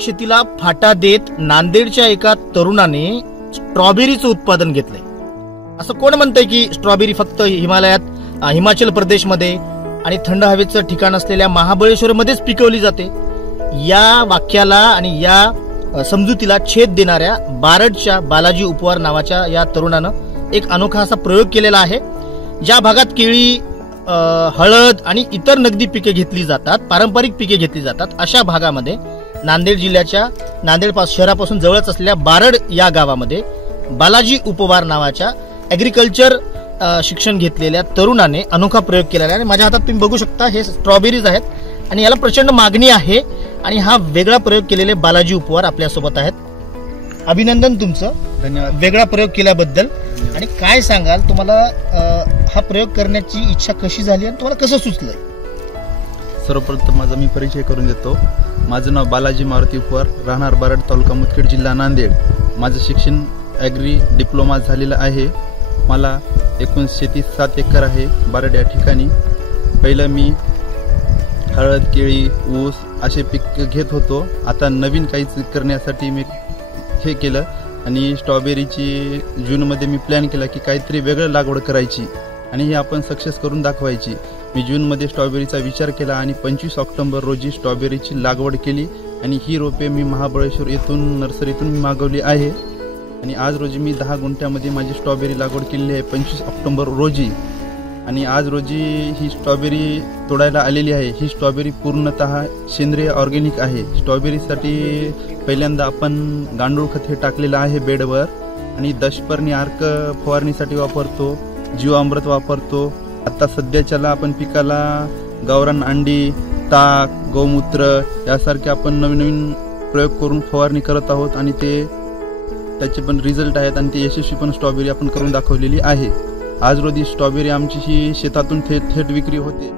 शेतीला फाटा देत नांदेडच्या एका तरुणाने स्ट्रॉबेरीचं उत्पादन घेतलंय। असं कोण म्हणतंय की स्ट्रॉबेरी फक्त हिमालयात, हिमाचल प्रदेशमध्ये आणि थंड हवेचं ठिकाण असलेल्या महाबळेश्वरमध्येच पिकवली जाते? या वाक्याला आणि या समजुतीला छेद देणाऱ्या बारडच्या बालाजी उपवार नावाच्या या तरुणानं एक अनोखा असा प्रयोग केलेला आहे। ज्या भागात केळी, हळद आणि इतर नगदी पिके घेतली जातात, पारंपरिक पिके घेतली जातात, अशा भागामध्ये नांदेड जिल्ह्याच्या नांदेड शहरापासून जवळच असलेल्या बारड या गावामध्ये बालाजी उपवार नावाच्या ॲग्रिकल्चर शिक्षण घेतलेल्या तरुणाने अनोखा प्रयोग केलेला आहे। आणि माझ्या हातात तुम्ही बघू शकता हे स्ट्रॉबेरीज आहेत आणि याला प्रचंड मागणी आहे आणि हा वेगळा प्रयोग केलेले बालाजी उपवार आपल्यासोबत आहेत। अभिनंदन तुमचं, धन्यवाद वेगळा प्रयोग केल्याबद्दल। आणि काय सांगाल, तुम्हाला हा प्रयोग करण्याची इच्छा कशी झाली आणि तुम्हाला कसं सुचलंय? सर्वप्रथम माझा मी परिचय करून देतो। माझं नाव बालाजी मारुती उपवार, राहणार बारड, तालुका मुदखेड, जिल्हा नांदेड। माझं शिक्षण ॲग्री डिप्लोमा झालेलं आहे। मला एकूण शेती 7 एकर आहे बारड या ठिकाणी। पहिलं मी हळद, केळी, ऊस असे पीक घेत होतो। आता नवीन काहीच करण्यासाठी मी हे केलं आणि स्ट्रॉबेरीची जूनमध्ये मी प्लॅन केला की काहीतरी वेगळं लागवड करायची आणि हे आपण सक्सेस करून दाखवायची। मी जूनमध्ये स्ट्रॉबेरीचा विचार केला आणि 25 ऑक्टोबर रोजी स्ट्रॉबेरीची लागवड केली आणि ही रोपे मी महाबळेश्वर येथून नर्सरीतून मी मागवली आहे आणि आज रोजी मी 10 गुंठ्यामध्ये माझी स्ट्रॉबेरी लागवड केलेली आहे 25 ऑक्टोबर रोजी। आणि आज रोजी ही स्ट्रॉबेरी तोडायला आलेली आहे। ही स्ट्रॉबेरी पूर्णतः सेंद्रिय ऑर्गॅनिक आहे। स्ट्रॉबेरीसाठी पहिल्यांदा आपण गांडूळ खत हे टाकलेलं आहे बेडवर आणि दशपर्णी अर्क फवारणीसाठी वापरतो, जीवामृत वापरतो। आता सध्याच्याला आपण पिकाला गावरान अंडी, ताक, गोमूत्र यासारखे आपण नवीन नवीन प्रयोग करून फवारणी करत आहोत आणि त्याचे पण रिझल्ट आहेत आणि ते यशस्वी पण स्ट्रॉबेरी आपण करून दाखवलेली आहे। आज रोजी स्ट्रॉबेरी आमची ही शेतातून थेट विक्री होते।